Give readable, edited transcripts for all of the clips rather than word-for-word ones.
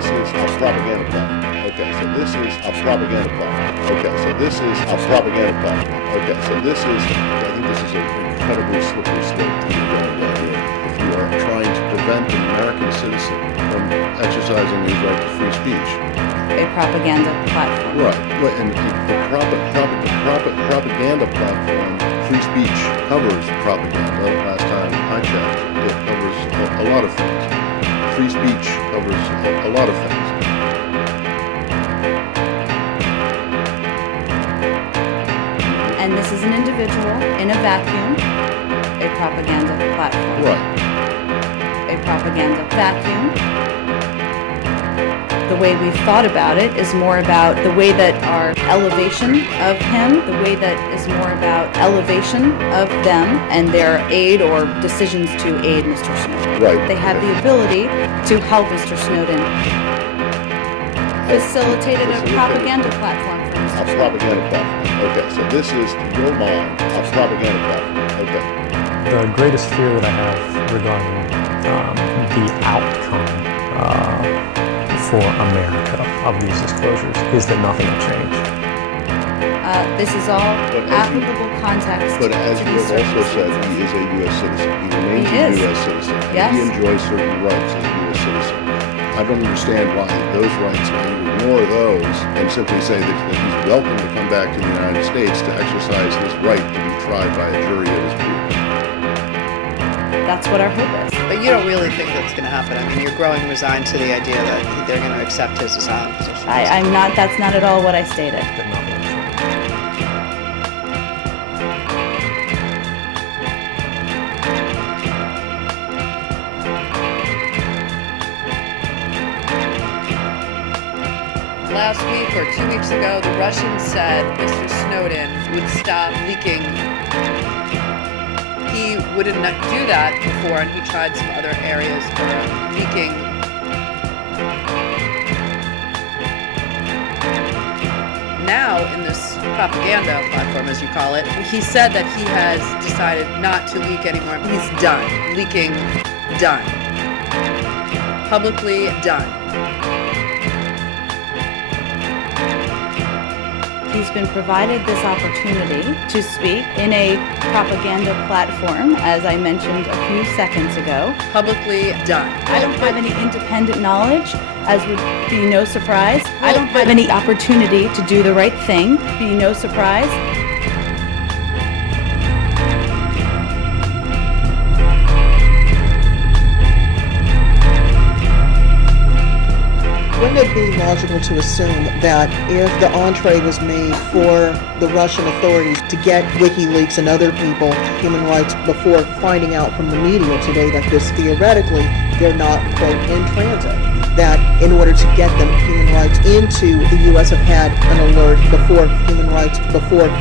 this is a propaganda platform. Okay, so this is a propaganda platform. Okay, so this is a propaganda platform. Okay, so this is, I think this is an incredibly slippery slope that you're going down here. If you are trying to prevent an American citizen from exercising his right to free speech. A propaganda platform. Right, and the propaganda platform, free speech covers propaganda. Last time I checked, it covers a lot of things. Free speech covers a lot of things. And this is an individual in a vacuum, a propaganda platform. Right. A propaganda vacuum. The way we've thought about it is more about the way that our elevation of him, the way that is more about elevation of them and their aid or decisions to aid Mr. Snowden. Right. They have the ability to help Mr. Snowden. Facilitated a propaganda platform for Mr. Snowden. A propaganda platform. Okay, so this is, to your mind, a propaganda platform. Okay. The greatest fear that I have regarding the outcome for America of these disclosures is that nothing will change. This is all applicable context. But as to you these have also said, circumstances. he is a U.S. citizen. He remains He a is. U.S. citizen. And Yes. he enjoys certain rights as a U.S. citizen. I don't understand why those rights, why you ignore those and simply say that he's welcome to come back to the United States to exercise his right to be tried by a jury of his peers. That's what our hope is. But you don't really think that's going to happen. I mean, you're growing resigned to the idea that they're going to accept his asylum position. I'm not, that's not at all what I stated. That nothing will change. Last week or 2 weeks ago, the Russians said Mr. Snowden would stop leaking. He wouldn't do that before, and he tried some other areas for leaking. Now, in this propaganda platform, as you call it, he said that he has decided not to leak anymore. He's done. Leaking, done. Publicly, done. He's been provided this opportunity to speak in a propaganda platform, as I mentioned a few seconds ago. Publicly, done. I don't have any independent knowledge, as would be no surprise. I don't have any opportunity to do the right thing, be no surprise. Wouldn't it be logical to assume that if the entree was made for the Russian authorities to get WikiLeaks and other people human rights before finding out from the media today that this theoretically they're not, quote, in transit, that in order to get them human rights into the U.S. have had an alert before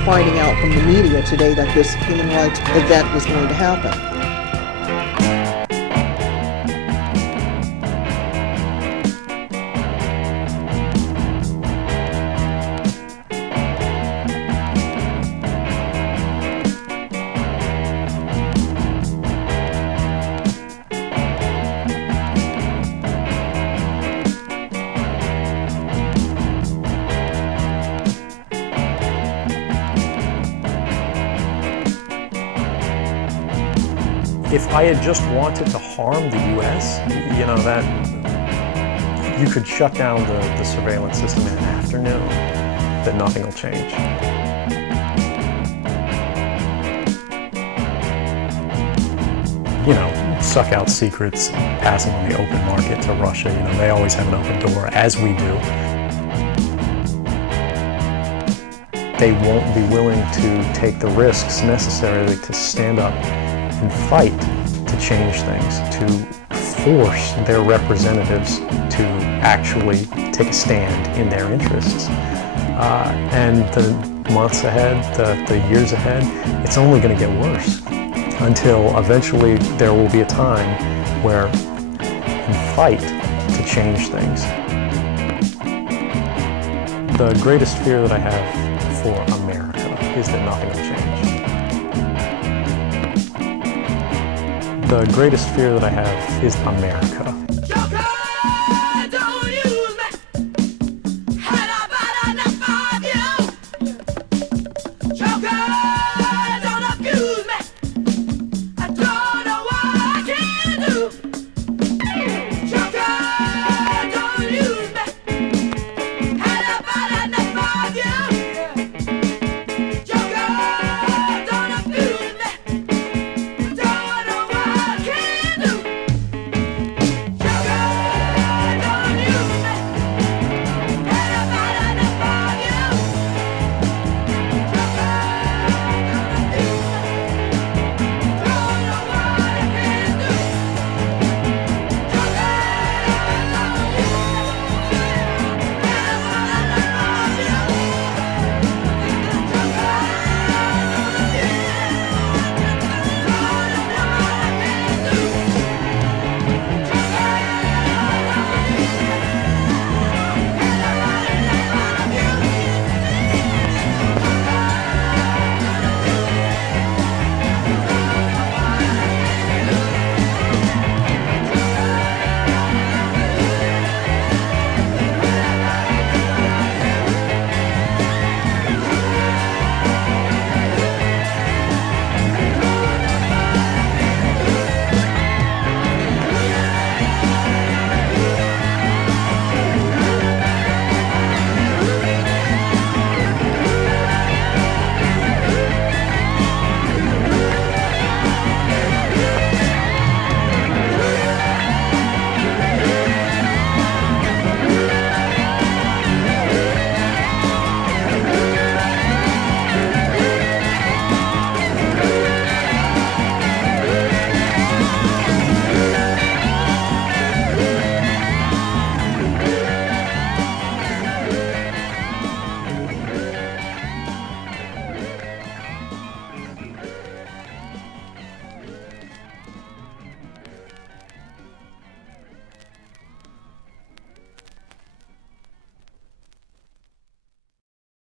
finding out from the media today that this human rights event was going to happen? If I had just wanted to harm the U.S., you know, that you could shut down the surveillance system in an afternoon, that nothing will change. You know, suck out secrets, pass them on the open market to Russia. You know, they always have an open door, as we do. They won't be willing to take the risks necessarily to stand up and fight to change things, to force their representatives to actually take a stand in their interests. And the months ahead, the years ahead, it's only going to get worse until eventually there will be a time where we fight to change things. The greatest fear that I have for America is that nothing will change. The greatest fear that I have is America.